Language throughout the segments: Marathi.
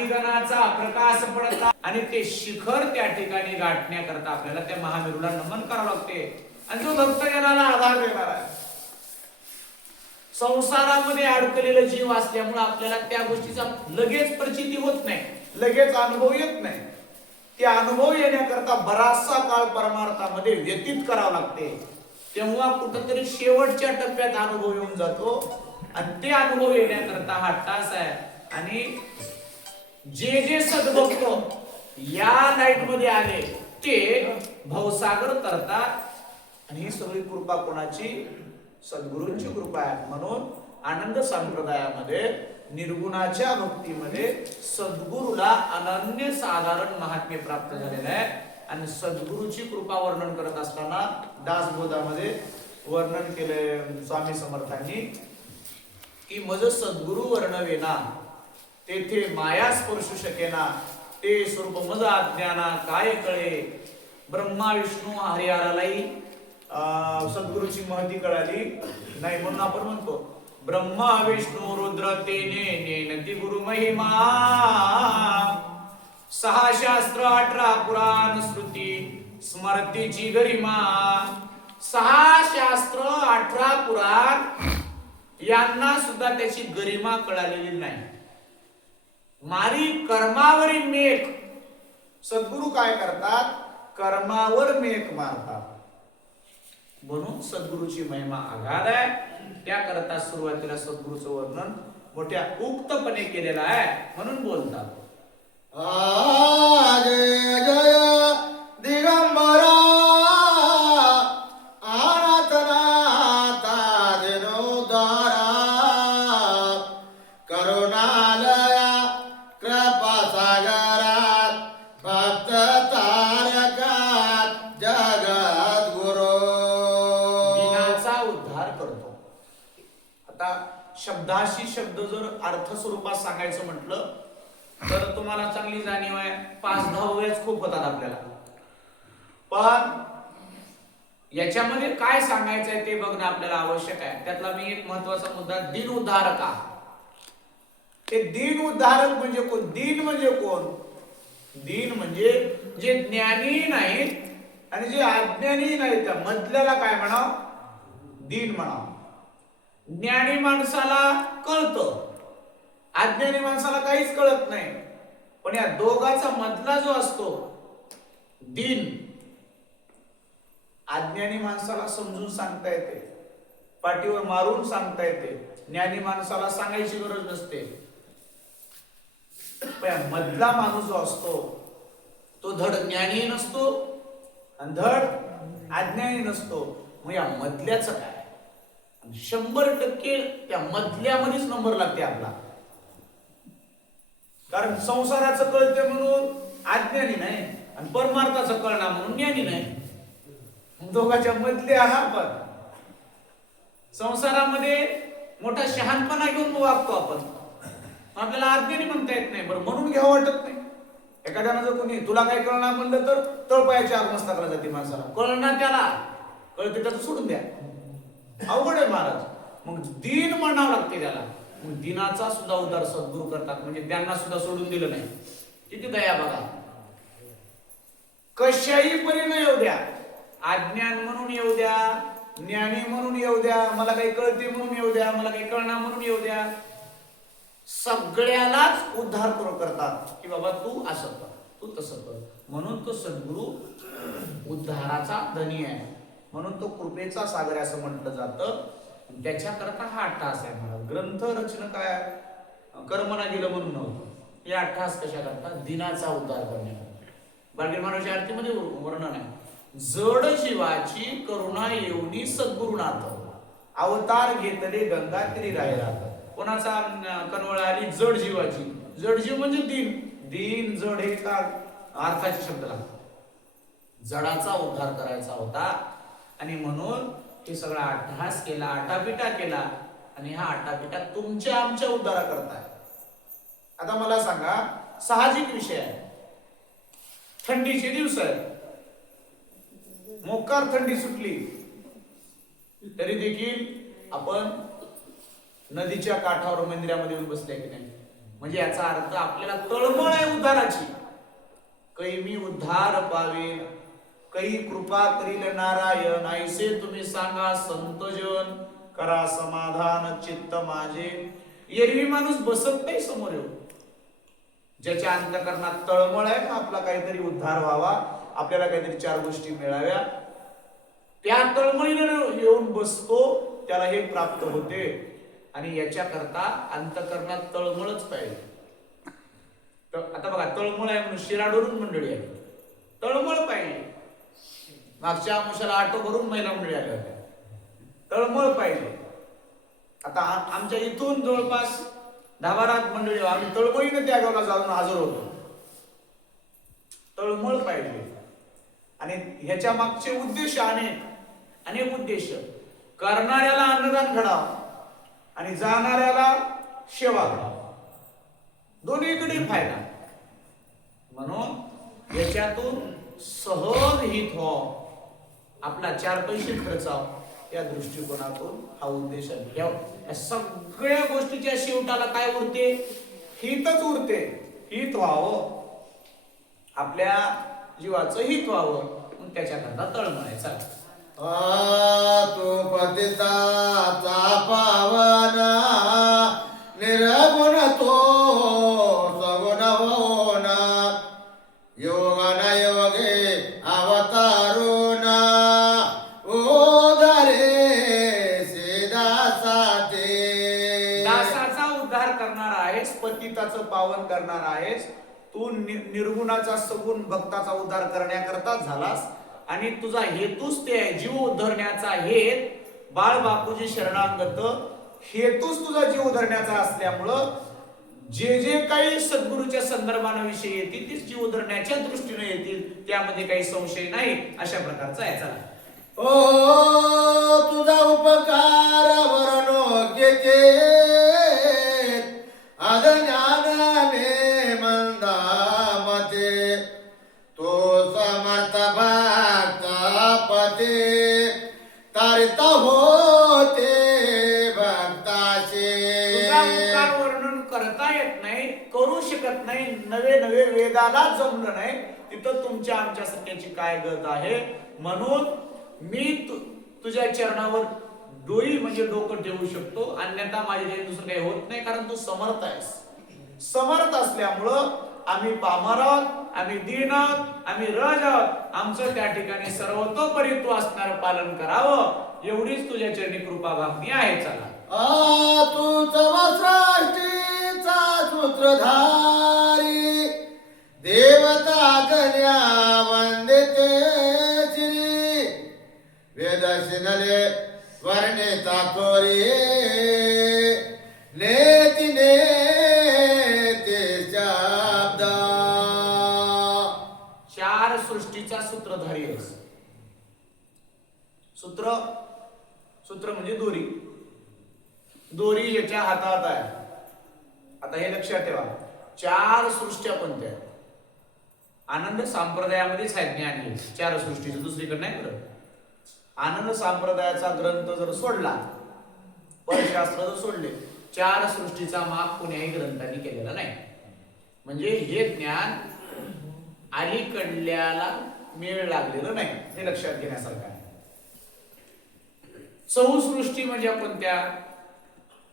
आदिगणाचा प्रकाश पडता आणि ते शिखर त्या ठिकाणी गाठण्याकरता आपल्याला त्या महामेरूला नमन करावं लागते. आणि जो भक्तजनाला आधार देणार आहे. संसारामध्ये अडकलेला जीव असल्यामुळे आपल्याला त्या गोष्टीचा लगेच प्रचिती होत नाही, लगेच अनुभव येत नाही. ते अनुभव येण्याकरता बराचसा काळ परमार्थामध्ये व्यतीत करावा लागते. तेव्हा कुठंतरी शेवटच्या टप्प्यात अनुभव येऊन जातो. आणि ते अनुभव येण्याकरता हा तास आहे. आणि जे जे सद्भक्त या लाईट मध्ये आले ते भवसागर करतात. आणि ही सगळी कृपा कोणाची? सद्गुरूंची कृपा आहे. म्हणून आनंद संप्रदायामध्ये निर्गुणाच्या भक्तीमध्ये सद्गुरूला अनन्य साधारण महात्म्य प्राप्त झालेलं आहे. आणि सद्गुरूची कृपा वर्णन करत असताना दासबोधामध्ये वर्णन केले स्वामी समर्थांनी की मज सद्गुरु वर्णवेना तेथे माया स्पर्शू शकेना, ते स्वरूप मज अज्ञाना काय कळे. ब्रह्मा विष्णू हरिहरालाही सद्गुरूची महती कळाली नाही. म्हणून आपण म्हणतो ब्रह्मा विष्णू रुद्र तेने नेनती गुरु महिमा. 6 शास्त्र 18 पुराण श्रुती स्मृतीची गरिमा. 6 शास्त्र 18 पुराण यांना सुद्धा त्याची गरिमा कळालेली नाही. मारी कर्मावरी मेघ. सद्गुरु काय करतात? कर्मावर मेघ मारतात. म्हणून सद्गुरूची महिमा आगाध आहे. त्याकरता सुरुवातीला सद्गुरूचं वर्णन मोठ्या उक्तपणे केलेलं आहे. म्हणून बोलतात जय जय दिगंबरा अनाथनाथा दिनोद्धारा करुणालया कृपासागरात भक्त तारकात जगद्गुरु. दिनाचा उद्धार करतो. आता शब्दाशी शब्द जर अर्थ स्वरूपात सांगायचं म्हटलं तर तुम्हाला चांगली जाणीव आहे. 5-10 वेळेस खूप होतात आपल्याला. पण याच्यामध्ये काय सांगायचं आहे ते बघणं आपल्याला आवश्यक आहे. त्यातला मी एक महत्वाचा मुद्दा दीन उद्धारका. ते दीन उद्धारक म्हणजे कोण? दीन म्हणजे कोण? दीन म्हणजे जे ज्ञानी नाहीत आणि जे अज्ञानी नाहीत त्या मधल्याला काय म्हणावं? दीन म्हणावं. ज्ञानी माणसाला कळतं, अज्ञानी माणसाला काहीच कळत नाही. पण या दोघाचा मधला जो असतो दीन, अज्ञानी माणसाला समजून सांगता येते, पाठीवर मारून सांगता येते. ज्ञानी माणसाला सांगायची गरज नसते. पण मधला माणूस जो असतो तो धड ज्ञानी नसतो आणि धड अज्ञानी नसतो. मग या मधल्याचं काय? 100% त्या मधल्यामध्येच नंबर लागते आपला. कारण संसाराचं कळते म्हणून अज्ञानी नाही आणि परमार्थाचं कळणार म्हणून ज्ञानी नाही. दोघांच्या मधले आहात. पण संसारामध्ये मोठा शहाणपणा घेऊन वागतो आपण. आपल्याला अज्ञानी म्हणता येत नाही. बरं म्हणून घ्यावं वाटत नाही. एखाद्यानं जर कोणी तुला काय कळणार म्हणलं तर तळपायाची आग मस्तकाला जाते माणसाला. कळणार त्याला, कळते त्याचं सोडून द्या. अवघड आहे महाराज. मग दीन म्हणावं लागते त्याला. मग दिनाचा सुद्धा उद्धार सद्गुरू करतात. म्हणजे त्यांना सुद्धा सोडून दिलं नाही. किती दया बघा. कशाही परीने येऊ द्या, अज्ञान म्हणून येऊ द्या, ज्ञानी म्हणून येऊ द्या, मला काही कळते म्हणून येऊ द्या, मला काही कळणार म्हणून येऊ द्या, सगळ्यालाच उद्धार करतात की बाबा तू असं कर, तू तसं कर. म्हणून तो सद्गुरू उद्धाराचा धनी आहे. म्हणून तो कृपेचा सागर असं म्हटलं जातं. त्याच्याकरता हा 8 आहे. मला ग्रंथ रचना काय कर्मना गेलं म्हणून नव्हतं. हे 8 कशा करतात? दिनाचा उद्धार करण्याकरता. बाळगीर महाराजांच्या आरतीमध्ये वर्णन आहे. जड जीवाची करुणा येऊनी सद्गुरुनाथ, अवतार घेतले गंगा तरी राहिला. कोणाचा कनवळ आली? जड जीवाची. जड जीव म्हणजे दीन. दीन जड हे का अर्थाचे शब्द लागतात. जडाचा उद्धार करायचा होता आणि म्हणून हे सगळा अट्टहास केला, आटापिटा केला. आणि हा आटापिटा तुमच्या आमच्या उद्धारा करताय. आता मला सांगा, साहजिक विषय आहे, थंडीचे दिवस आहेत, मोकार थंडी सुटली तरी देखील आपण नदीच्या काठावर मंदिरामध्ये येऊन बसले की नाही? म्हणजे याचा अर्थ आपल्याला तळमळ आहे उद्धाराची. कै मी उद्धार पावेन, कै कृपा करील नारायण, ऐसे तुम्ही सांगा संतजन, करा समाधान चित्त माझे. एरवी माणूस बसत नाही समोर येऊन. ज्याच्या अंतकरणात तळमळ आहे ना, आपला काहीतरी उद्धार व्हावा, आपल्याला काहीतरी चार गोष्टी मिळाव्या, त्या तळमळीनं येऊन बसतो, त्याला हे प्राप्त होते. आणि याच्याकरता अंतकरणात तळमळच पाहिजे. तर आता बघा, तळमळ आहे म्हणून शिराडोरून मंडळी आहे, तळमळ पाहिजे. मागच्या आमुषाला आटो भरून महिला मंडळी आल्या होत्या, तळमळ पाहिजे. आता आमच्या इथून जवळपास 10-12 मंडळी, आम्ही तळमळीने त्या गावाला जाऊन हजर होतो. तळमळ पाहिजे. आणि ह्याच्या मागचे उद्देश अनेक उद्देश. करणाऱ्याला अन्नदान घडावं आणि जाणाऱ्याला सेवा घडावं, दोन्हीकडे फायदा. म्हणून याच्यातून सहज हित व्हावं, आपला 4 पैसे खर्चाव, या दृष्टिकोनातून हा उद्देश आहे. या सगळ्या गोष्टीच्या शेवटाला काय उरते? हितच उरते. हित व्हावं, आपल्या जीवाचं हित व्हावं, मग त्याच्याकरता तळमळायचा. तू पतिताचा पावना, निर्गुण तो सगुण होना, योगान योगे अवतारुण, उदारे दासाते. दासाचा उद्धार करणार आहेस, पतिताचं पावन करणार आहेस. तू निर्गुणाचा सगुण भक्ताचा उद्धार करण्याकरता झालास. आणि तुझा हेतूच ते आहे, जीव उद्धरण्याचा हेत. बाळ बापूजी शरणागत हेतूच तुझा जीव उद्धरण्याचा असल्यामुळं जे काही सद्गुरूच्या संदर्भाने विषय येतील तीच जीव उद्धरण्याच्या दृष्टीने येतील, त्यामध्ये काही संशय नाही. अशा प्रकारचा आहे. चला, ओ तुझा उपकार वरनो घेते, अज्ञानाने मंदा मते, तो समर्थ भक्त पते, तारिता होते भक्ताचे. तुझा उपकार वर्णन करता येत नाही, करू शकत नाही, नवे वेदाला जमलं नाही, तिथं तुमच्या आमच्या सत्याची काय गत आहे. म्हणून मी तुझ्या चरणावर डोई म्हणजे डोकं ठेवू शकतो, अन्यथा माझ्या दुसरं काही होत नाही, कारण तू समर्थ आहेस. समर्थ असल्यामुळं आम्ही पामर आहोत, आम्ही दीन आहोत, आम्ही रज आहोत. आमचं त्या ठिकाणी सर्वतोपरी तू असणार पालन करावं, एवढीच तुझ्या चरणी कृपा भागणी आहे. चला, तू सृष्टीचा सूत्रधारी, देवता कन्या वंदिते श्री, वेदशिनले वर्णिता कोरी, नेति नेते शब्द. 4 सृष्टीचा सूत्रधारी आहेस. सूत्र म्हणजे दोरी. दोरी याच्या हातात आहे. आता हे लक्षात ठेवा, 4 सृष्ट्या कोणत्या? आनंद संप्रदायामध्येच आहे ज्ञान हे 4 सृष्टीचं, दुसरीकडे नाही. बरं, आनंद संप्रदायाचा ग्रंथ जर सोडला, परशास्त्र जर सोडले, 4 सृष्टीचा माग कोण्याही ग्रंथांनी केलेला नाही. म्हणजे हे ज्ञान अलीकडल्याला मेळ लागलेलं नाही, हे लक्षात घेण्यासारखं आहे. सृष्टी म्हणजे कोणत्या?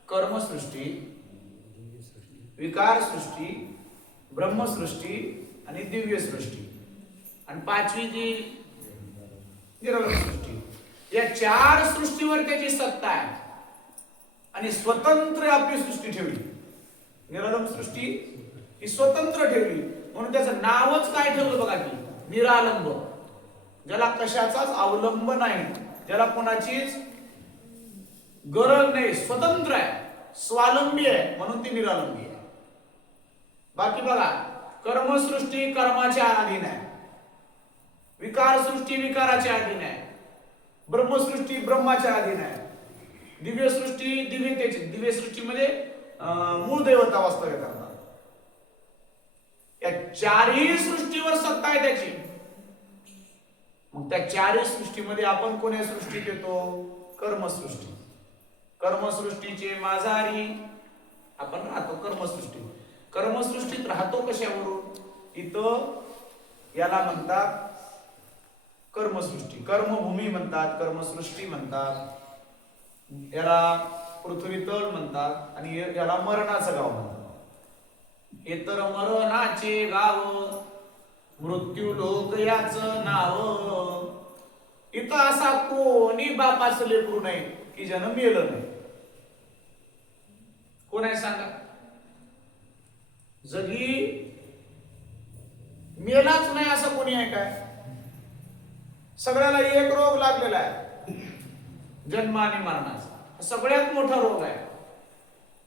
कर्मसृष्टी, विकार सृष्टी, ब्रह्मसृष्टी आणि दिव्य सृष्टी. आणि 5वी जी निरलंब सृष्टी. या 4 सृष्टीवर त्याची सत्ता आहे आणि स्वतंत्र आपली सृष्टी ठेवली. निरलंब सृष्टी ही स्वतंत्र ठेवली, म्हणून त्याचं नावच काय ठेवलं बघा की निरालंब. ज्याला कशाचाच अवलंब नाही, ज्याला कोणाचीच गरज नाही, स्वतंत्र आहे, स्वावलंबी आहे, म्हणून ती निरालंबी आहे. बाकी बघा, कर्मसृष्टी कर्माच्या अधीन आहे, विकार सृष्टी विकाराच्या अधीन आहे, ब्रह्मसृष्टी ब्रह्माच्या अधीन आहे, दिव्य सृष्टी दिव्यतेची, दिव्य सृष्टीमध्ये मूळ देवता वास्तव्य करतात. या 4ही सृष्टीवर सत्ता आहे त्याची. मग त्या 4ही सृष्टीमध्ये आपण कोण्या सृष्टीत येतो? कर्मसृष्टी. कर्मसृष्टीचे माझारी आपण राहतो कर्मसृष्टी. कर्मसृष्टीत राहतो कशावरून? इथं याला म्हणतात कर्मसृष्टी, कर्मभूमी म्हणतात, कर्मसृष्टी म्हणतात, याला पृथ्वी तळ म्हणतात आणि याला मरणाचं गाव म्हणतात. हे तर मरणाचे गाव, मृत्यू लोक याचं नाव. इथं असा कोणी बापाचं लेकरू नाही की ज्यानं मेलं नाही. कोण आहे सांगा? जगी मेलाच नाही असं कोणी आहे काय? सगळ्याला एक रोग लागलेला आहे, जन्म आणि मरणाचा. सगळ्यात मोठा रोग आहे.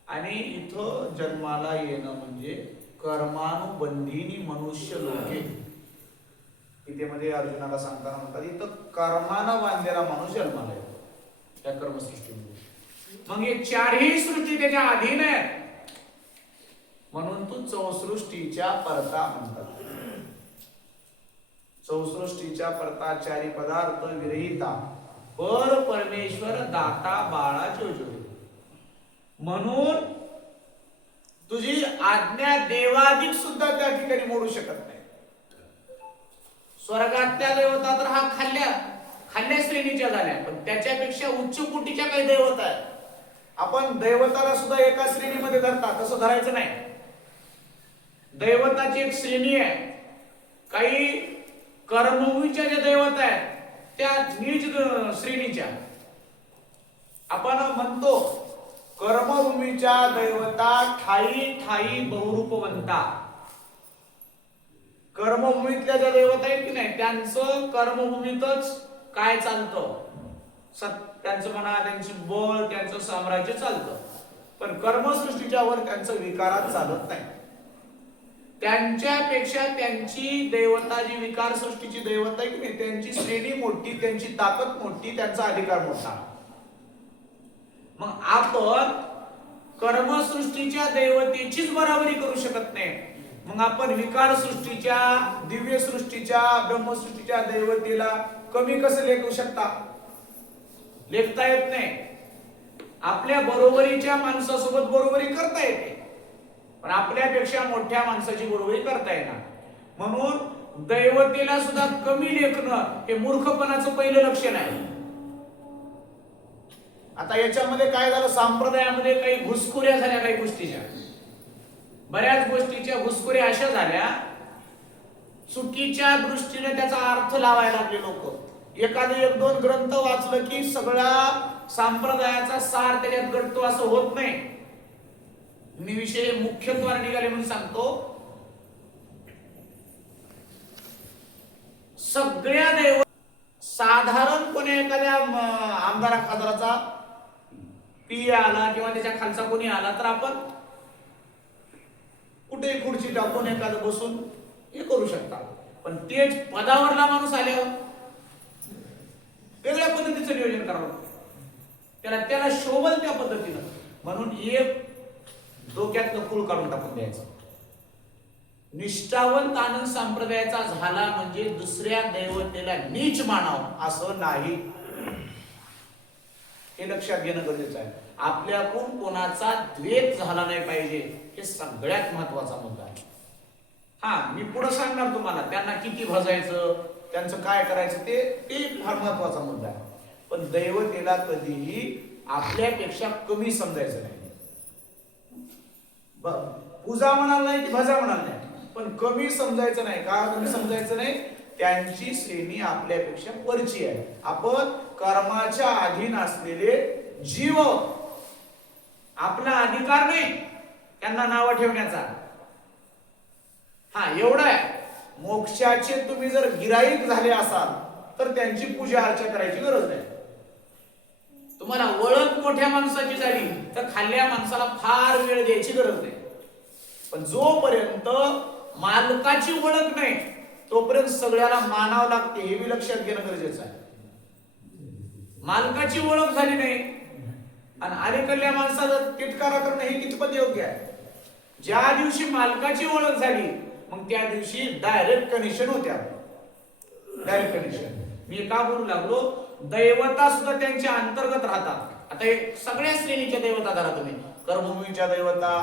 आणि इथं जन्माला येणं म्हणजे कर्मानुबंधीनी मनुष्य लोके. गीतेमध्ये अर्जुनाला सांगताना म्हणतात इथं कर्मानं बांधलेला माणूस जन्माला येतो त्या कर्मसृष्टीमध्ये. मग हे चारही सृष्टी त्याच्या अधीन आहेत म्हणून तू चौसृष्टीच्या परता म्हणतात. चौसृष्टीच्या परता चारी पदार्थ विरहिता पर परमेश्वर दाता बाळा जोजो. म्हणून तुझी आज्ञा देवाधिक सुद्धा त्या ठिकाणी मोडू शकत नाही. स्वर्गातल्या देवता तर हा खाल्ल्या श्रेणीच्या झाल्या, पण त्याच्यापेक्षा उच्च कोटीच्या काही देवता आहेत. आपण दैवताला सुद्धा एका श्रेणीमध्ये धरतात, तसं धरायचं नाही. दैवताची एक श्रेणी आहे. काही कर्मभूमीच्या ज्या दैवता आहेत त्या नीच श्रेणीच्या. आपण म्हणतो कर्मभूमीच्या दैवता ठाई ठाई बहुरूपवंता. कर्मभूमीतल्या ज्या दैवता आहेत की नाही त्यांचं कर्मभूमीतच काय चालतं, त्यांचं म्हणा, त्यांची बळ, त्यांचं साम्राज्य चालतं. पण कर्मसृष्टीच्या वर त्यांचं विकारात चालत नाही. त्यांच्यापेक्षा त्यांची देवता जी विकार सृष्टीची देवता आहे की नाही त्यांची श्रेणी मोठी, त्यांची ताकद मोठी, त्यांचा अधिकार मोठा. मग आपण कर्मसृष्टीच्या देवतेचीच बराबरी करू शकत नाही. मग आपण विकार सृष्टीच्या, दिव्य सृष्टीच्या, ब्रह्मसृष्टीच्या देवतेला कमी कसं लेखू शकता? लेखता येत नाही. आपल्या बरोबरीच्या माणसासोबत बरोबरी करता येते, पण आपल्यापेक्षा मोठ्या माणसाची बरोबरी करता येणार. म्हणून दैवतेला सुद्धा कमी लेखणं हे मूर्खपणाचं पहिलं लक्षण आहे. आता याच्यामध्ये काय झालं, संप्रदायामध्ये काही घुसखोऱ्या झाल्या, काही गोष्टीच्या, बऱ्याच गोष्टीच्या घुसखोऱ्या अशा झाल्या, चुकीच्या दृष्टीने त्याचा अर्थ लावायला लागले लोक. एखादं एक दोन ग्रंथ वाचलं की सगळा संप्रदायाचा सार त्याच्यात घडतो असं होत नाही. मी विषय मुख्यत्वाने निघाले म्हणून सांगतो. सगळ्या देव साधारणपणे एखाद्या आमदारा खासदाराचा पी आला किंवा त्याच्या खालचा कोणी आला तर आपण कुठेही खुर्ची टाकून एखादं बसून हे करू शकता. पण तेच पदावरला माणूस आल्यावर वेगळ्या पद्धतीचं नियोजन करावं, त्याला शोभल त्या पद्धतीनं. म्हणून एक डोक्यातलं खूळ काढून टाकून द्यायचं. निष्ठावंत आनंद संप्रदायाचा झाला म्हणजे दुसऱ्या दैवतेला नीच मानावं असं नाही, हे लक्षात घेणं गरजेचं आहे. आपल्याकडून कोणाचा द्वेष झाला नाही पाहिजे, हे सगळ्यात महत्वाचा मुद्दा आहे. हा, मी पुढे सांगणार तुम्हाला त्यांना किती भजायचं, त्यांचं काय करायचं, ते फार महत्वाचा मुद्दा आहे. पण दैवतेला कधीही आपल्यापेक्षा कमी समजायचं नाही. पूजा म्हणाल नाही की भजा म्हणाल नाही, पण कमी समजायचं नाही. का कमी समजायचं नाही? त्यांची श्रेणी आपल्यापेक्षा वरची आहे. आपण कर्माच्या अधीन असलेले जीव, आपला अधिकार नाही त्यांना नाव ठेवण्याचा. हा, एवढा आहे. मोक्षाचे तुम्ही जर गिराईक झाले असाल तर त्यांची पूजा अर्चा करायची गरज नाही. तुम्हाला ओळख मोठ्या माणसाची झाली तर खाल्ल्या माणसाला फार वेळ द्यायची गरज नाही. पण जोपर्यंत मालकाची ओळख नाही तोपर्यंत सगळ्याला मानावं लागते, हे बी लक्षात घेणं गरजेचं आहे. मालकाची ओळख झाली नाही आणि अलीकडल्या माणसाचा तिटकारा करणं हे कितपत योग्य आहे? ज्या दिवशी मालकाची ओळख झाली मग त्या दिवशी डायरेक्ट कनेक्शन होत्या. Direct connection. मी का बोलू लागलो, दैवता सुद्धा त्यांच्या अंतर्गत राहतात. आता हे सगळ्या श्रेणीच्या दैवता धरा तुम्ही. कर्मभूमीच्या दैवता,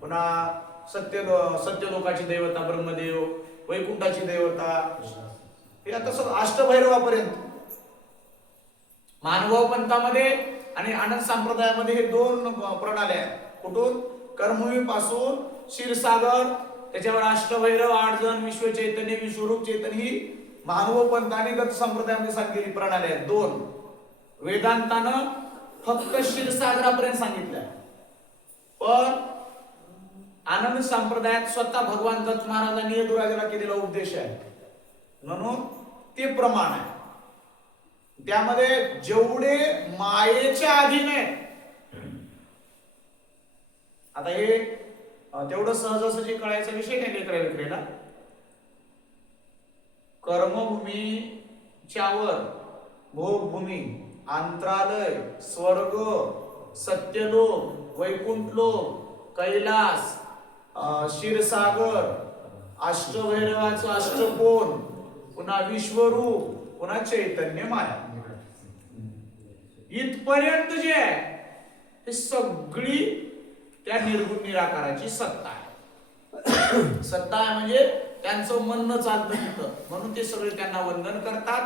पुन्हा सत्यलोकाची देवता ब्रह्मदेव, वैकुंठाची देवता, हे आता सगळं अष्टभैरवापर्यंत. मानव पंथामध्ये आणि आनंद संप्रदायामध्ये हे दोन प्रणाल्या आहेत. कुठून? कर्मभूमी पासून क्षीरसागर, त्याच्यावर अष्टभैरव, 8 जण, विश्व चैतन्य, विश्वरूप चैतन्य, ही मानव पंथ आणि दत्त संप्रदायामध्ये सांगितलेली प्रणाली आहेत दोन. वेदांतानं फक्त क्षीरसागरापर्यंत सांगितलं, पण आनंद संप्रदायात स्वतः भगवान दत्त महाराजांनी यदुराजाला केलेला उपदेश आहे, म्हणून ते प्रमाण आहे. त्यामध्ये जेवढे मायेच्या अधीन आहेत, आता हे तेवढं सहजासहजी कळायचा विषय नाही लेकरा विक्रेला. कर्मभूमीच्यावर भोगभूमी, अंतरालय, स्वर्ग, सत्यलोक, वैकुंठलोक, कैलास, क्षीरसागर, अष्टभैरवाचं अष्टकोन, पुन्हा विश्वरूप, पुन्हा चैतन्य माया, इथपर्यंत जे आहे हे सगळी त्या निर्गुण निराकाराची सत्ता आहे. सत्ता आहे म्हणजे त्यांचं म्हणणं चालतं तिथं, म्हणून ते सगळे त्यांना वंदन करतात.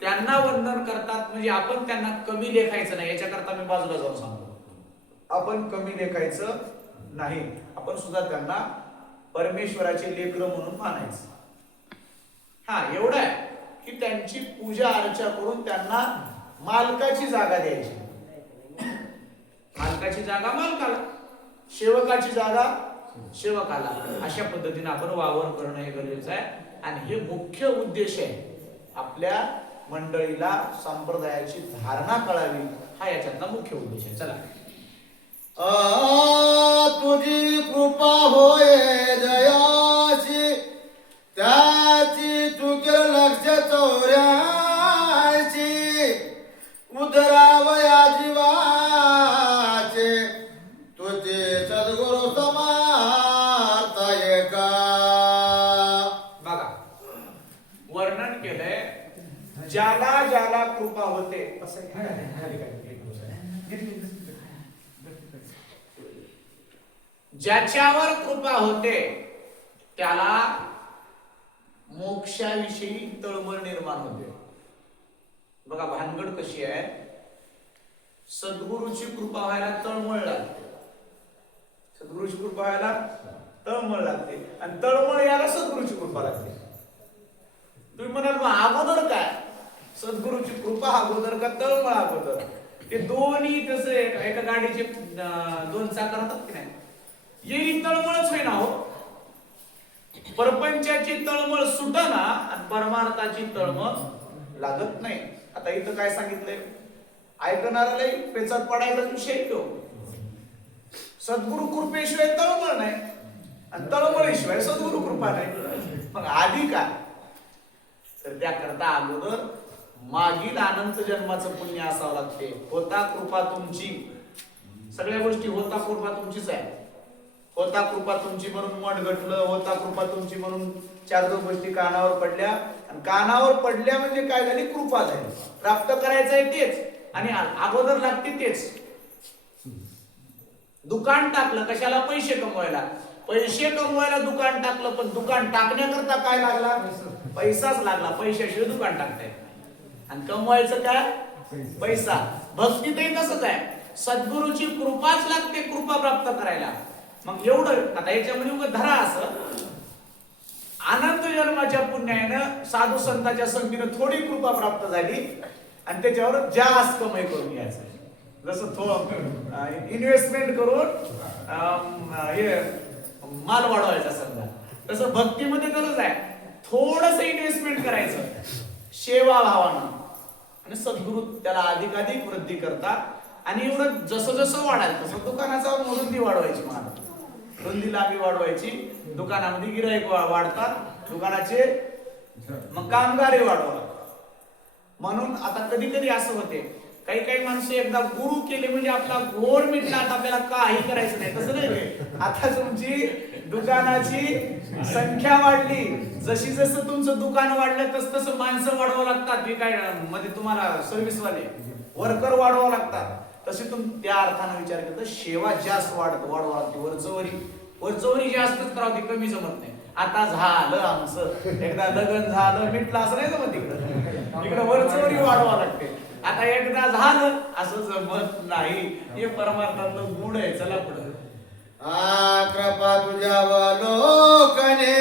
त्यांना वंदन करतात म्हणजे आपण त्यांना कमी लेखायचं नाही, याच्याकरता मी बाजूला जाऊन सांगतो. आपण कमी लेखायचं नाही, आपण सुद्धा त्यांना परमेश्वराचे लेकरं म्हणून मानायचं. हा एवढं आहे की त्यांची पूजा अर्चा करून त्यांना मालकाची जागा द्यायची. मालकाची जागा मालकाला, सेवकाची जागा सेवकाला, अशा पद्धतीने आपण वावर करणं हे गरजेचं आहे. आणि हे मुख्य उद्देश आहे, आपल्या मंडळीला संप्रदायाची धारणा कळावी, हा याच्यातला मुख्य उद्देश आहे. चला, तुझी कृपा होय जयाची, त्याची तुझे लक्ष 84, उदरावया जीवाचे तुझे सद्गुरु समार्थ एका. बघा वर्णन केलंय, ज्याला ज्याला कृपा होते, ज्याच्यावर कृपा होते त्याला मोक्षाविषयी तळमळ निर्माण होते. बघा भानगड कशी आहे, सद्गुरूची कृपा व्हायला तळमळ लागते, सद्गुरूची कृपा व्हायला तळमळ लागते, आणि तळमळ यायला सद्गुरूची कृपा लागते. तुम्ही म्हणाल मग अगोदर काय, सद्गुरूची कृपा अगोदर का तळमळ अगोदर? ते दोन्ही तसे एका गाडीचे 2 चाक राहतात की नाही, येईल तळमळच होईना हो. परपंचाची तळमळ सुटना आणि परमार्थाची तळमळ लागत नाही. आता इथं काय सांगितलंय, ऐकणाऱ्यालाही पेचात पडायचा विषय तो. सद्गुरु कृपेशिवाय तळमळ नाही, आणि तळमळीशिवाय सद्गुरु कृपा नाही. मग आधी काय, तर त्याकरता अगोदर मागील अनंत जन्माचं पुण्य असावं लागते. होता कृपा तुमची, सगळ्या गोष्टी होता कृपा तुमचीच आहे. होता कृपा तुमची म्हणून मठ घटलं, होता कृपा तुमची म्हणून 4-2 गोष्टी कानावर पडल्या, आणि कानावर पडल्या म्हणजे काय झाली, कृपा झाली. प्राप्त करायचं आहे तेच, आणि अगोदर लागते तेच. दुकान टाकलं कशाला, पैसे कमवायला. पैसे कमवायला दुकान टाकलं, पण दुकान टाकण्याकरता काय लागला, पैसाच लागला. पैशाशिवाय दुकान टाकता येत नाही. आणि कमवायचं काय, पैसा. भक्तीतही तसंच आहे, सद्गुरूची कृपाच लागते कृपा प्राप्त करायला. मग एवढं आता याच्यामध्ये उगा धरा असं, अनंत जन्माच्या पुण्यानं साधू संतांच्या संगतीनं थोडी कृपा प्राप्त झाली, आणि त्याच्यावर जास्त कमाई करून घ्यायचं. जसं थोडं इन्व्हेस्टमेंट करून हे माल वाढवायचा समजा, तसं भक्तीमध्ये गरज आहे थोडस इन्व्हेस्टमेंट करायचं सेवा भावानं, आणि सद्गुरु त्याला अधिकाधिक वृद्धी करतात. आणि एवढं जसं जसं वाढाल तसं दुकानाचा रुंदी वाढवायची, मला रुंदी लांबी वाढवायची, दुकानामध्ये गिराईक वाढतात, दुकानाचे मग कामगारही वाढवा. म्हणून आता कधी कधी असं होते, काही काही माणसं एकदा गुरु केले म्हणजे आपला घोर मिटला, आता आपल्याला काही करायचं नाही. तसं नाही, आता तुमची दुकानाची संख्या वाढली, जशी जसं तुमचं दुकान वाढलं तस तसं माणसं वाढवावं लागतात. मी काय मध्ये तुम्हाला सर्व्हिसवाले वर्कर वाढवावं लागतात. तसे त्या अर्थानं विचार केला तर सेवा जास्त वाढवावं लागते. वरचवरी वरचवरी जास्तच करावं ते कमी जमत नाही. आता झालं आमचं, एकदा लग्न झालं मिटलं असं नाही जमत तिकडं. तिकडं वरचवरी वाढवा लागते. आता एकदा झालं असं जमत नाही. हे परमार्थातलं गुण आहे. चला पुढं. कृपा तुझ्यावलोकने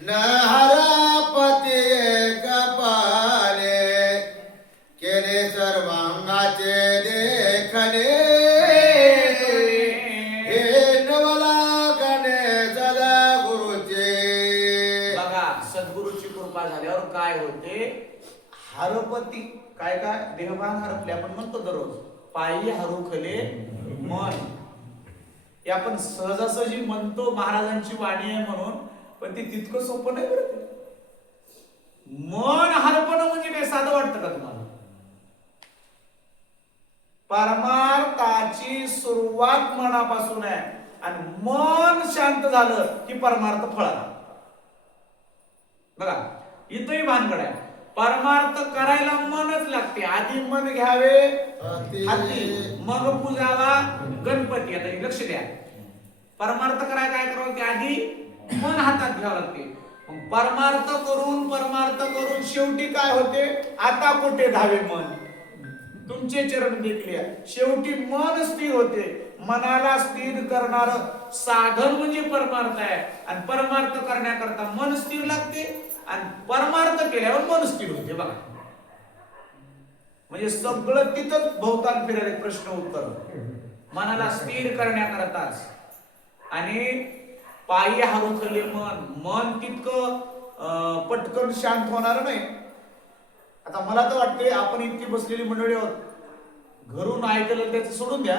न हरपती कपाले केले सर्वांगाचे देखणे हे नवलाकने सदा गुरुचे. बघा सद्गुरूची कृपा झाल्यावर काय होते? हरपती काय काय देहभान हरपले आपण म्हणतो दररोज. पायी हरुखले मन. हे आपण सहजासहजी म्हणतो महाराजांची वाणी आहे म्हणून, पण ते तितकं सोपं नाही बरं. मन हरपणं म्हणजे काय साधं वाटतं का तुम्हाला? परमार्थाची सुरुवात मनापासून आहे आणि मन शांत झालं की परमार्थ फळाला. बघा इथंही भानगड आहे. परमार्थ करायला मनच लागते. आधी मन घ्यावे हाती, मग पूजावा गणपती. आता हे लक्ष द्या. परमार्थ करायला काय करावं की आधी मन हातात घ्यावं लागते. परमार्थ करून शेवटी काय होते? आता कुठे धावे मन, तुमचे चरण देखले. शेवटी मन स्थिर होते. मनाला स्थिर करणार साधन म्हणजे परमार्थ आहे. आणि परमार्थ करण्याकरता मन स्थिर लागते आणि परमार्थ केल्यावर मन स्थिर होते. बघा म्हणजे सगळं तिथंच भोवताल फिरायला प्रश्न उत्तर. मनाला स्थिर करण्याकरताच. आणि पायी हरुखले मन. मन तितकं पटकन शांत होणार नाही. आता मला तर वाटते आपण इतकी बसलेली मंडळी आहोत, घरून ऐकलं त्याचं सोडून द्या,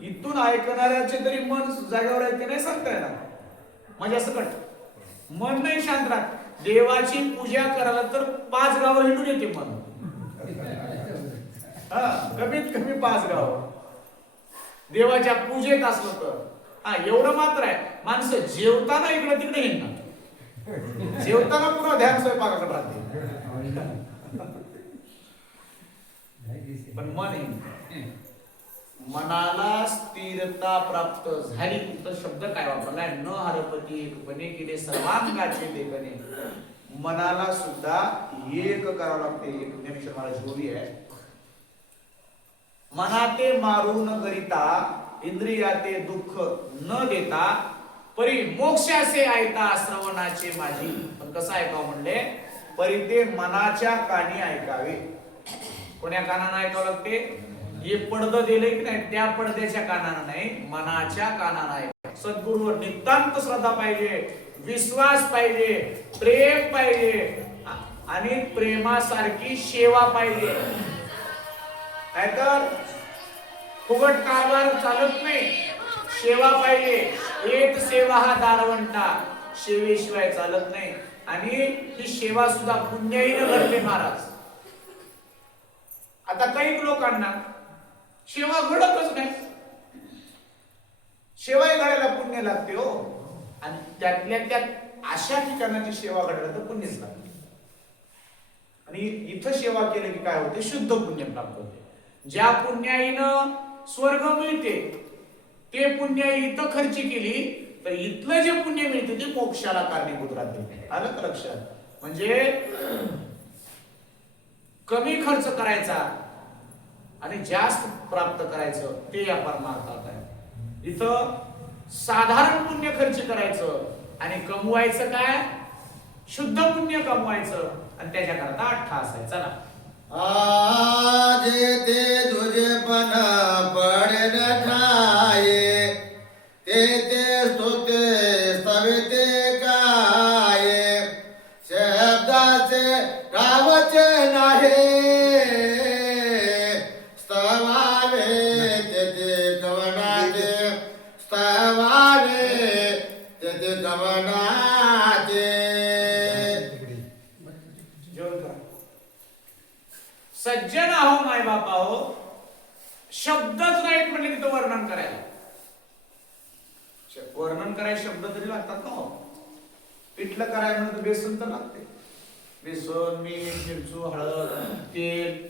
इथून ऐकणाऱ्याचे तरी मन जागेवर आहे ते नाही सांगता येणार. म्हणजे सकट मन नाही शांत राहत. देवाची पूजा करायला तर 5 गावं हिंडून येते मन. कमीत कमी 5 गावं देवाच्या पूजेत असलं तर. एवढं मात्र आहे, माणसं जेवताना इकडे तिकडे हिंडणार. जेवताना पुन्हा ध्यान स्वयंपाकाकडे राहते. पण मन मनाला स्थिरता प्राप्त झाली तर शब्द काय वापरलाय? न हरपती एकपणे केले सर्वांगाचे देखणे. मनाला सुद्धा एक करावं लागते. एक ज्ञानेश्वर महाराज जोडी आहे. मनाते मारून गरिता इंद्रियाते दुःख न देता परी मोक्षाचे ऐता श्रवणाचे माझी. पण कसं ऐकावं म्हणले? परी ते मनाच्या कानी ऐकावे. कोण्या कानानं ऐकावं लागते? हे पडदं दिले की नाही त्या पडद्याच्या कानानं नाही, मनाच्या कानानं ऐकावं. सद्गुरूवर नितांत श्रद्धा पाहिजे, विश्वास पाहिजे, प्रेम पाहिजे आणि प्रेमासारखी सेवा पाहिजे. नाहीतर फुगट कारभार चालत नाही. सेवा पाहिजे. एक सेवा हा दारवंटा. सेवेशिवाय चालत नाही. आणि ही सेवा सुद्धा पुण्याईनं घडते महाराज. आता काही लोकांना सेवा घडतच नाही. सेवा घडायला पुण्य लागते हो. आणि त्यातल्या त्यात अशा ठिकाणाची सेवा घडायला तर पुण्यच लागते. आणि इथं सेवा केलं की काय होते? शुद्ध पुण्य प्राप्त होते. ज्या पुण्याईनं स्वर्ग मिळते ते पुण्याई इथं खर्ची केली तर इथलं जे पुण्य मिळते ते मोक्षाला कारणीभूत राहते. आलं का लक्षात? म्हणजे कमी खर्च करायचा आणि जास्त प्राप्त करायचं ते या परमार्थात आहे. इथं साधारण पुण्य खर्च करायचं आणि कमवायचं काय? शुद्ध पुण्य कमवायचं आणि त्याच्याकरता अठ्ठास आहे. चला आज ते तुझे पण पडेल ठाये ते स्तुते स्तविते काय शब्दाचे रावचे नाही स्तवावे ते गवनाचे स्तवावे ते गवनाचे. सज्जन आहो माय बापा हो, शब्दच नाहीत म्हणले की तो वर्णन करायला. वर्णन करायला शब्द तरी लागतात ना हो. पिठलं करायला म्हणलं तर बेसन तर लागते. बेसन, मीठ, मिरचू, हळद, तेल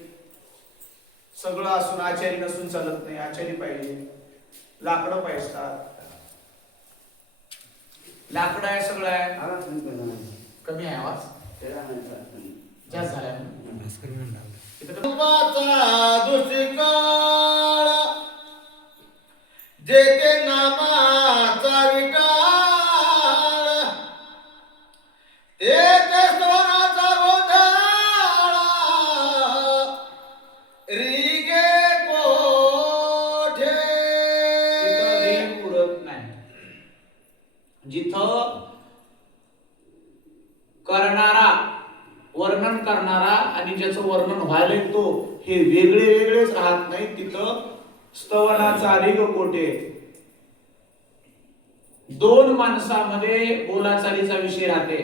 सगळं असून आचारी नसून चालत नाही. आचारी पाहिजे. लाकडं पाहिजेत. लाकडं आहे, सगळं आहे. कमी आहे आवाज, जास्त झालाय. रूपाचा दुष्काळ जेथे नामाचा विटाळ तेथे सोनाचा गोंधळ रिगे कोठे. तिथं रेग उडत नाही. जिथं करणारा, वर्णन करणारा आणि ज्याचं वर्णन व्हायलंय तो हे वेगळे वेगळेच राहत नाही, तिथं स्तवनाचा रिग कोठे. दोन माणसामध्ये बोलाचालीचा विषय राहते.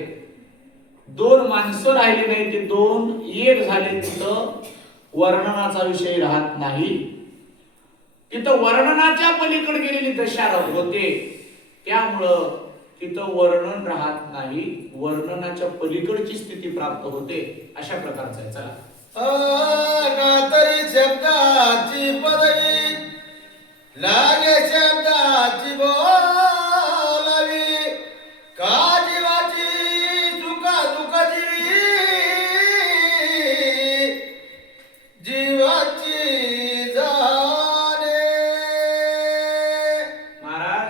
दोन माणसं राहिले नाही, ते दोन एक झाले, तिथं वर्णनाचा विषय राहत नाही. तिथं वर्णनाच्या पलीकडे गेलेली दशा होते, त्यामुळं तिथं वर्णन राहत नाही, वर्णनाच्या पलीकडची स्थिती प्राप्त होते. अशा प्रकारचं आहे. चला, ना तरी शब्दाची पदवी लागे शब्दाची बोलावी का जीवाची चुका दुखाची जीवाची जाणे. महाराज,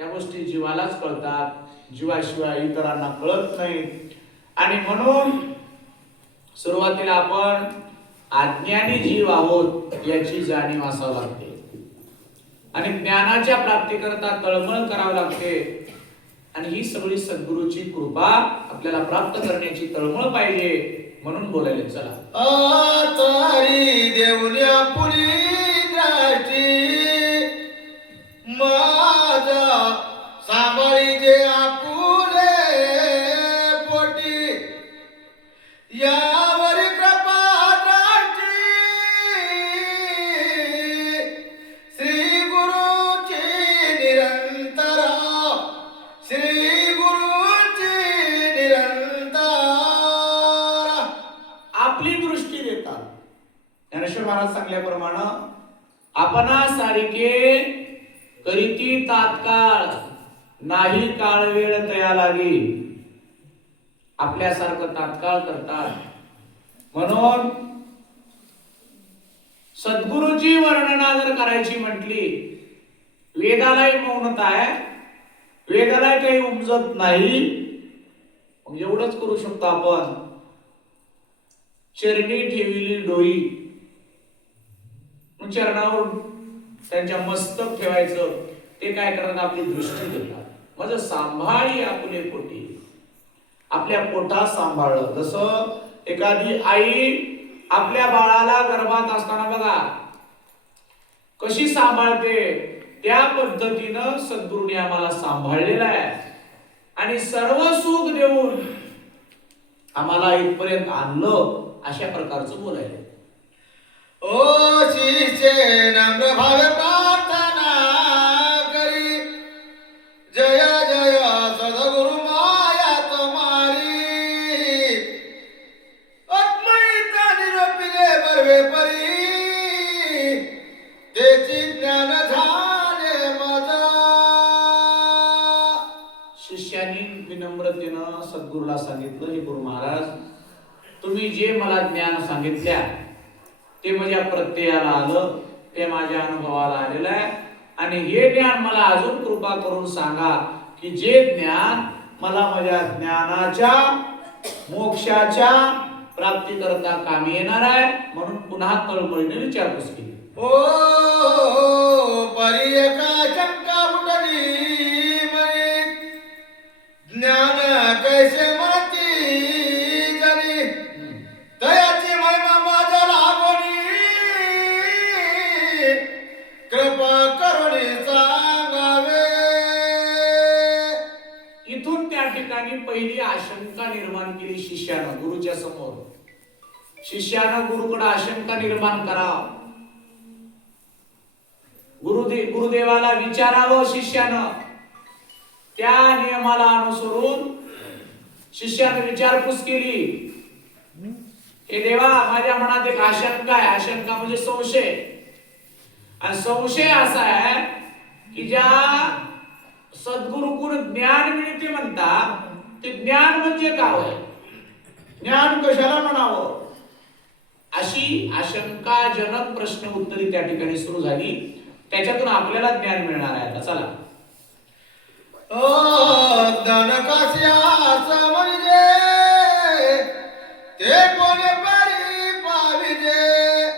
या गोष्टी जीवालाच कळतात, जीवाशिवाय इतरांना कळत नाही. आणि म्हणून सुरुवातीला आपण अज्ञानी जीव आहोत याची जाणीव असावी लागते आणि ज्ञानाच्या प्राप्तीकरता तळमळ करावी लागते. आणि ही सगळी सद्गुरूची कृपा आपल्याला प्राप्त करण्याची तळमळ पाहिजे, म्हणून बोलायले. चला, तारी देऊल्या पुरी द्राष्टी माझा सांभाळी जे आपुले पोटी यावर कृपा द्राष्टी श्री गुरुची निरंतर श्री गुरुची निरंतर आपली दृष्टी देतात. ज्ञानेश्वर महाराज सांगल्याप्रमाणे आपणा सारिके करीती तात्काळ नाही काळ वेळ तया लागी. आपल्यासारखं तात्काळ करतात. म्हणून सद्गुरूची वर्णना जर करायची म्हटली, वेदालाही मौनता आहे, वेदाला काही उमजत नाही, मग एवढंच करू शकतो आपण. चरणी ठेविली डोई, चरणावर त्यांच्या मस्तक ठेवायचं. ते काय करतात, आपली दृष्टी देतात. म्हणजे सांभाळी आपले पोटी, आपल्या पोटात सांभाळलं. जसं एखादी आई आपल्या बाळाला गर्भात असताना बघा कशी सांभाळते, त्या पद्धतीनं सद्गुरूने आम्हाला सांभाळलेलं आहे आणि सर्व सुख देऊन आम्हाला इथपर्यंत आणलं. अशा प्रकारचं बोलायला. ओ शिष्य नम्र भावे प्रार्थना करी जय जय सद्गुरु माया तुम्हारी आत्मैता निरोपिले बरवे परी तेची ज्ञान झाले माझा. शिष्याने विनम्रतेनं सद्गुरूला सांगितलं, हे गुरु महाराज, तुम्ही जे मला ज्ञान सांगितल्या ते माझ्या प्रत्ययाला आलं, ते माझ्या अनुभवाला आलेलं आहे. आणि हे ज्ञान मला अजून कृपा करून सांगा की जे ज्ञान मला माझ्या ज्ञानाच्या मोक्षाच्या प्राप्ती करता कामी येणार आहे. म्हणून पुन्हा तळमळीने विचारपूस केली. ओ परी एका शंका उठली मनी ज्ञान कैसे म्हणती जरी तयाची महिमा माझ्या लागोनी कृपा करुणी सांगावे. इथून त्या ठिकाणी पहिली आशंका निर्माण केली शिष्यानं गुरुच्या समोर. शिष्यानं गुरुकडे आशंका निर्माण करावं, गुरुदेवाला विचारावं शिष्यानं. त्या नियमाला अनुसरून शिष्याने विचारपूस केली. हे देवा, माझ्या मनात एक आशंका आहे. आशंका म्हणजे संशय. आणि संशय असा आहे सद्गुरुकडून ज्ञान मिळते म्हणता, ते ज्ञान म्हणजे काय होय? ज्ञान कशाला म्हणावं? अशी आशंकाजनक प्रश्न उत्तरी त्या ठिकाणी सुरू झाली. त्याच्यातून आपल्याला ज्ञान मिळणार आहे. आता चला, धन कशाचं म्हणजे ते कोणी परी पाविजे,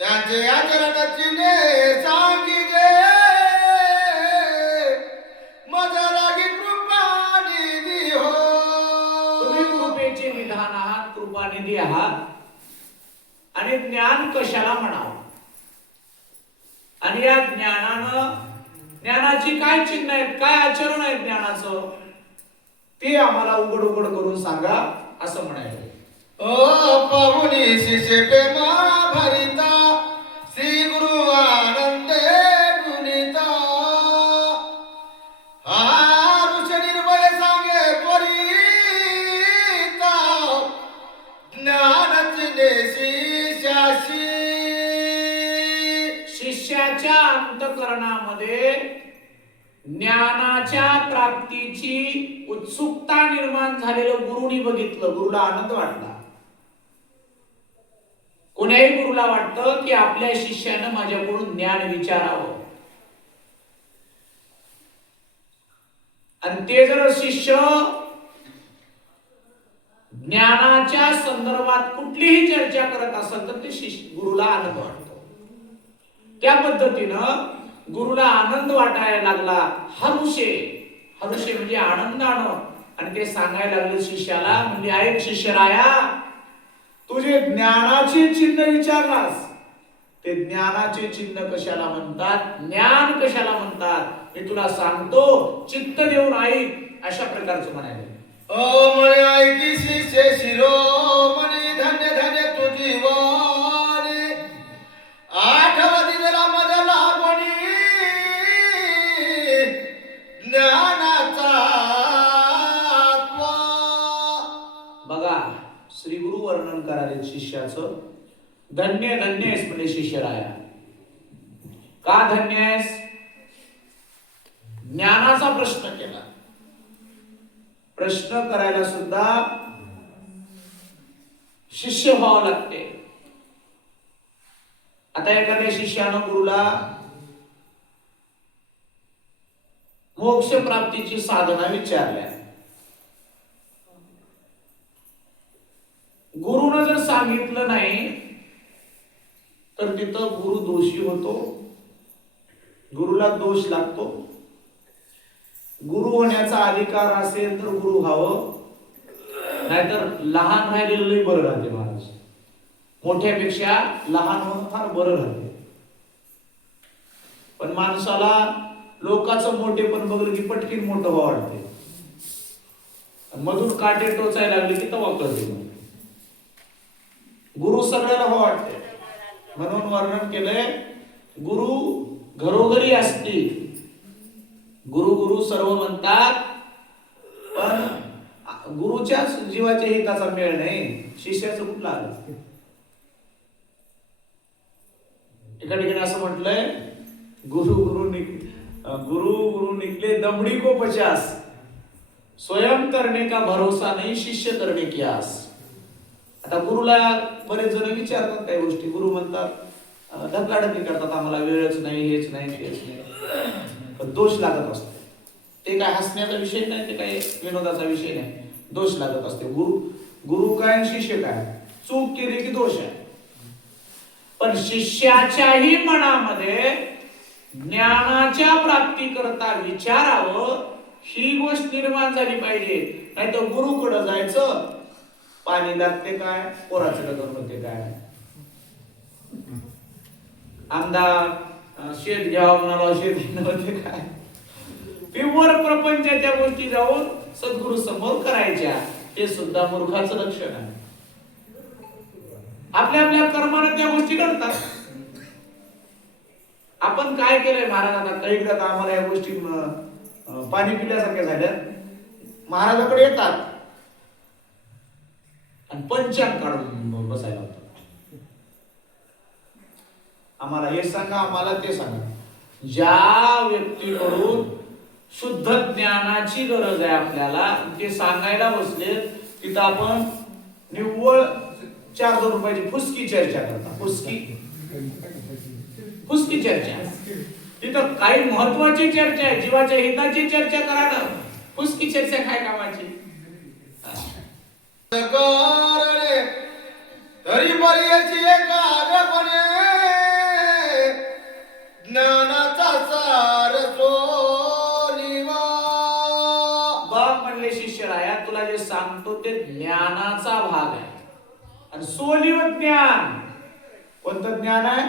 त्याचे आचरणाची ने सांगिजे, मजा लागी कृपा निधी हो. तुम्ही कृपेचे विधान आहात, कृपानिधी आहात. आणि ज्ञान कशाला म्हणावं? आणि या ज्ञानाची काय चिन्ह आहेत, काय आचरण आहे ज्ञानाचं, ते आम्हाला उघड उघड करून सांगा असं म्हणायचं. पाहुनी शिष्य प्रेमा भरिता, श्री गुरु आनंदे गुणिता, हा ऋष निर्भय सांगे त्वरिता, ज्ञानाची शिष्याशी. शिष्याच्या अंतःकरणामध्ये ज्ञानाच्या प्राप्तीची उत्सुकता निर्माण झालेलं गुरुनी बघितलं. गुरुला आनंद वाटला. कोण्याही गुरुला वाटतं की आपल्या शिष्यानं माझ्याकडून ज्ञान विचारावं. आणि ते जर शिष्य ज्ञानाच्या संदर्भात कुठलीही चर्चा करत असेल तर ते गुरुला आनंद वाटतो. त्या पद्धतीनं गुरुला आनंद वाटायला लागला. हरुषे म्हणजे आनंदानं. आणि ते सांगायला लागले शिष्याला, म्हणजे ऐक शिष्यराया, तुझे ज्ञानाचे चिन्ह विचारलास, ते ज्ञानाचे चिन्ह कशाला म्हणतात, ज्ञान कशाला म्हणतात, मी तुला सांगतो, चित्त देऊन ऐक, अशा प्रकारचं म्हणाले. म्हणे ऐकी शिष्य शिरोमणी, धन्य धन्य तुझी वाणी, आठवा दिलेला माझ्या लागणी, ज्ञानाचा आत्मा. बघा, श्री गुरु वर्णन कराले शिष्याचं. धन्य धन्य आहेस म्हणजे शिष्यराया. का धन्य आहेस? ज्ञानाचा प्रश्न केला. प्रश्न करायला सुद्धा शिष्य व्हावं लागते. आता एखाद्या शिष्यानं गुरुला मोक्ष प्राप्तीची साधना विचारल्या, गुरुनं जर सांगितलं नाही तर तिथं गुरु दोषी होतो. गुरुला दोष लागतो. गुरु होण्याचा अधिकार असेल तर गुरु व्हावं, नाहीतर लहान राहिलेलं लई बरं राहते. महाराज, मोठ्यापेक्षा लहान होणं फार बरं राहते. पण माणसाला लोकांचं मोठेपण बघलं की पटकीन मोठं व्हावं वाटते. मधून काटे टोचायला लागले की तवा कळते. गुरु सगळ्याला व्हावं वाटते. म्हणून वर्णन केलंय, गुरु घरोघरी असते. गुरु गुरु सर्व म्हणतात, पण गुरुच्याच जीवाच्या हिताचा मेळ नाही, शिष्याचं कुठला आलं. एका ठिकाणी असं म्हटलंय, गुरु गुरु निकले दमडी को 50, स्वयं करणे का भरोसा नाही, शिष्य करणे की आस. आता गुरुला बरेच जण विचारतात काही गोष्टी. गुरु म्हणतात, ढकलाढकली करतात, आम्हाला वेळच नाही, हेच नाही, तेच नाही, पण दोष लागत असतो. ते काय हसण्याचा विषय नाही, ते काय विनोदाचा विषय नाही, दोष लागत असते. गुरु काय शिष्य काय, चूक केली की दोष आहे. पण शिष्याच्याही मनामध्ये ज्ञानाच्या प्राप्ती करता विचारावं ही गोष्ट निर्माण झाली पाहिजे. नाही तर गुरुकडे जायचं, पाणी लागते काय, पोराचं लग्न होते काय, आमदार शेत घ्यावं म्हणाला, शेत घेणं होते काय, विवर प्रपंचाच्या गोष्टी जाऊन सद्गुरु समोर करायच्या, हे सुद्धा मूर्खाचं लक्षण आहे. आपल्या आपल्या कर्माने त्या गोष्टी घडतात. आपण काय केलंय महाराजांना कळीकडे, आम्हाला या गोष्टी पाणी पिल्यासारख्या झाल्या. महाराजाकडे येतात आणि पंचांग काढून बसायला होतं. आम्हाला हे सांगा, आम्हाला ते सांगा. ज्या व्यक्तीकडून शुद्ध ज्ञानाची गरज आहे आपल्याला. ते सांगायला बसले तिथं आपण निव्वळ 4-2 रुपयाची फुसकी चर्चा करता. फुसकी चर्चा. तिथं काही महत्वाची चर्चा आहे, जीवाच्या हिताची चर्चा करा ना. फुसकी चर्चा काय कामाची? करणे तरी बरीची एकाग्रपणे ज्ञानाचा सार सोनिवा. बाप म्हणले शिष्यराया, तुला जे सांगतो ते ज्ञानाचा भाग आहे. आणि सोलिव ज्ञान कोणतं ज्ञान आहे?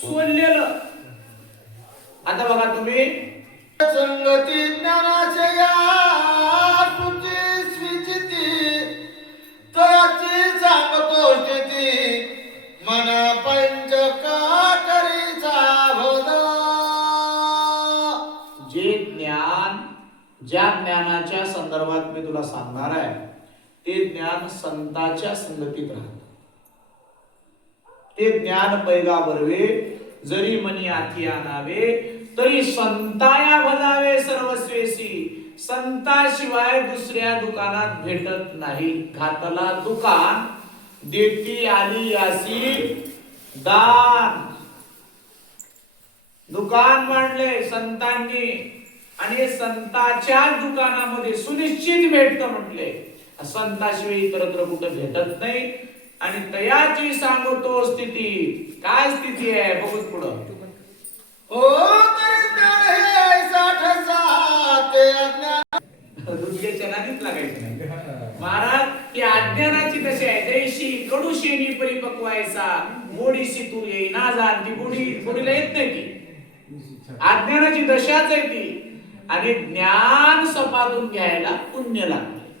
सोललेलं. आता बघा तुम्ही, संगती ज्ञानाचे या तुझी स्विचिती तयाची सांगतो स्थिती मन पंच काकरीचा भोद. जे ज्ञान, ज्या ज्ञानाच्या संदर्भात मी तुला सांगणार आहे ते ज्ञान संतांच्या संगतीत राहतं. ते ज्ञान पैगा बरवे जरी मनी आठी आणावे तरी संताया भजावे सर्वस्वेसी. संताशिवाय दुसऱ्या दुकानात भेटत नाही. घातला दुकान देती आली यासी दान. दुकान मांडले संतांनी आणि संताच्या दुकानामध्ये सुनिश्चित भेटतं म्हटले. संताशिवाय इतरत्र कुठं भेटत नाही. आणि तयाची सांगतो स्थिती. काय स्थिती आहे बघू पुढं. ओ तरी ज्ञान हे ऐसा ठसा ते अज्ञान. दुसऱ्याच्या नादीत लागायचं नाही महाराज. की अज्ञानाची कशी आहे, जैशी कडूशेनी परिपक्व व्हायचा गोडीशी तू येई ना जाण. ती गोडीला येत नाही. ती अज्ञानाची दशाच आहे ती. आणि ज्ञान सपादून घ्यायला पुण्य लागते.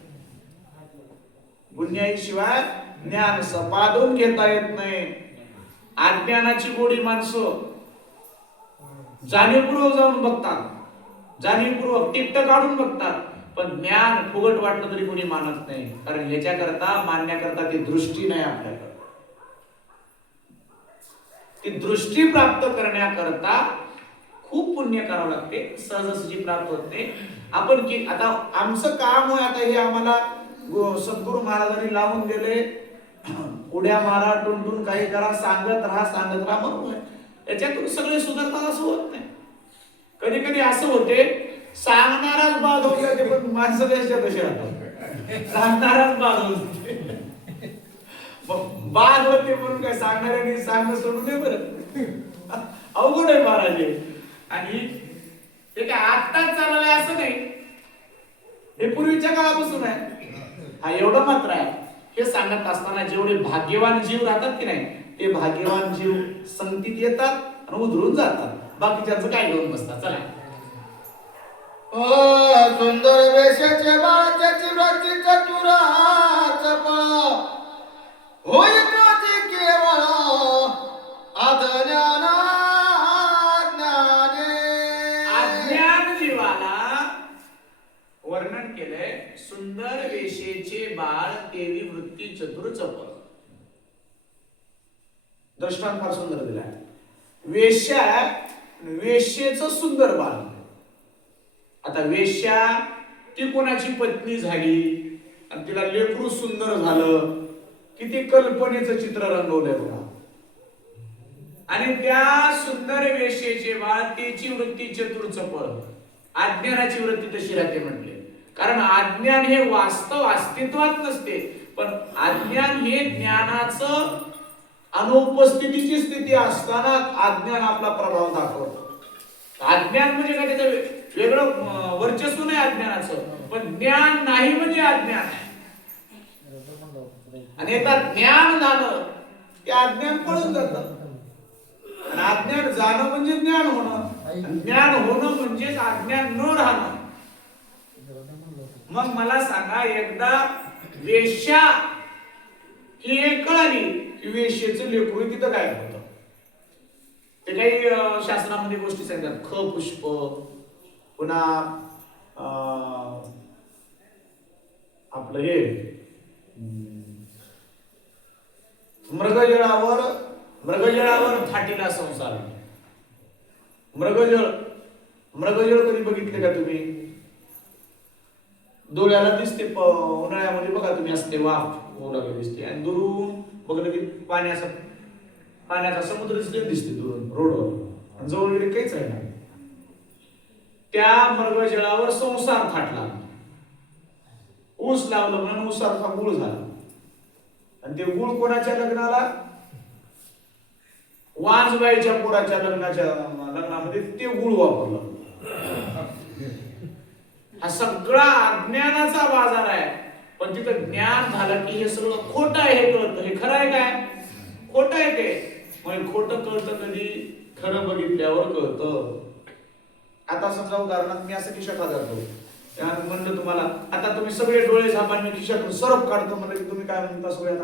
पुण्याशिवाय ज्ञान सपादून घेता येत नाही. अज्ञानाची गोडी माणसं जाणीवपूर्वक जाऊन बघतात, जाणीवपूर्वक टिपट काढून बघतात, पण ज्ञान फुगट वाटलं तरी कोणी मानत नाही. कारण याच्याकरता मानण्याकरता ती दृष्टी नाही आपल्याकडे. ती दृष्टी प्राप्त करण्याकरता खूप पुण्य करावं लागते. सहजासहजी प्राप्त होत नाही. आपण की आता आमचं काम आहे आता हे आम्हाला सद्गुरू महाराजांनी लावून दिले. उड्या मारा, टुनटुन काही करा, सांगत राहा म्हणून याच्यातून सगळे सुधारतात असं होत नाही. कधी कधी असं होते सांगणाराच बाद होऊन जाते, पण माणसं त्याच्या तसे राहतात. सांगणाराच बाद होते, बाद होते म्हणून काय सांगणाऱ्यांनी सांगणं सोडून दे बरं. अवघड आहे महाराज. आणि ते काय आत्ताच चाललंय असं नाही, हे पूर्वीच्या काळापासून आहे. हा एवढं मात्र आहे, हे सांगत असताना जेवढे भाग्यवान जीव राहतात की नाही, ते भाग्यवान जीव संगतीत येतात आणि उधळून जातात. बाकीच्यांचं काय घेऊन बसतात. चला. सुंदर वेशाचे बाळ त्याची वृत्ती चतुराच पळ होय तुझी केवळ अज्ञान ज्ञाने. अज्ञान जीवाला वर्णन केलंय. सुंदर वेशेचे बाळ तेरी वृत्ती चतुर चपळ. दृष्टांत फार सुंदर दिलाय. वेश्येचं सुंदर बाळ. आता वेश्या ती कोणाची पत्नी झाली आणि तिला लेकरू सुंदर झालं, किती कल्पनेचं चित्र रंगवलंय बघा. आणि त्या सुंदर वेश्येचे बाळ तिची वृत्ती चतुर चपळ. अज्ञानाची वृत्ती तशी राहते म्हटले. कारण अज्ञान हे वास्तव अस्तित्वात नसते, पण अज्ञान हे ज्ञानाचं अनुपस्थितीची स्थिती असताना अज्ञान आपला प्रभाव दाखवतो. अज्ञान म्हणजे काय, त्याचं वेगळं वर्चस्व नाही अज्ञानाचं, पण ज्ञान नाही म्हणजे अज्ञान आहे. आणि एकदा ज्ञान झालं की अज्ञान पळून जातं. आणि अज्ञान जाणं म्हणजे ज्ञान होणं, ज्ञान होणं म्हणजे अज्ञान न राहणं. मग मला सांगा, एकदा वेश्या ही एक कळाली की वेश्येचं लेकरू तिथं काय होतं. ते काही शास्त्रामध्ये गोष्टी सांगतात. ख पुष्प, पुन्हा आपलं हे मृगजळावर फाटीला संसार. मृगजळ मृगजळ कधी बघितले का तुम्ही? डोळ्याला दिसते उन्हाळ्यामध्ये बघा तुम्ही, असते वाफ ओढावी दिसते, आणि दुरून बघलं की पाण्याचा समुद्र दिसते दुरून रोडवर, आणि जवळ वगैरे काहीच आहे ना. त्या मृगजळावर संसार थाटला. ऊस लावलं म्हणून ऊसाचा गुळ झाला, आणि ते गुळ कोणाच्या लग्नाला? वाजबाईच्या पोराच्या लग्नामध्ये ते गुळ वापरलं. हा सगळा अज्ञानाचा बाजार आहे. पण तिथं ज्ञान झालं की हे सगळं खोटं आहे हे कळतं. हे खरं आहे काय? खोटं आहे ते. मग खोटं कळतं कधी? खरं बघितल्यावर कळतं. आता समजा उदाहरणार्थ मी असं खिशात जातो, म्हणलं तुम्हाला आता तुम्ही सगळे डोळे झापान मी खिशातून सरप काढतो, म्हणलं की तुम्ही काय म्हणता सगळे आता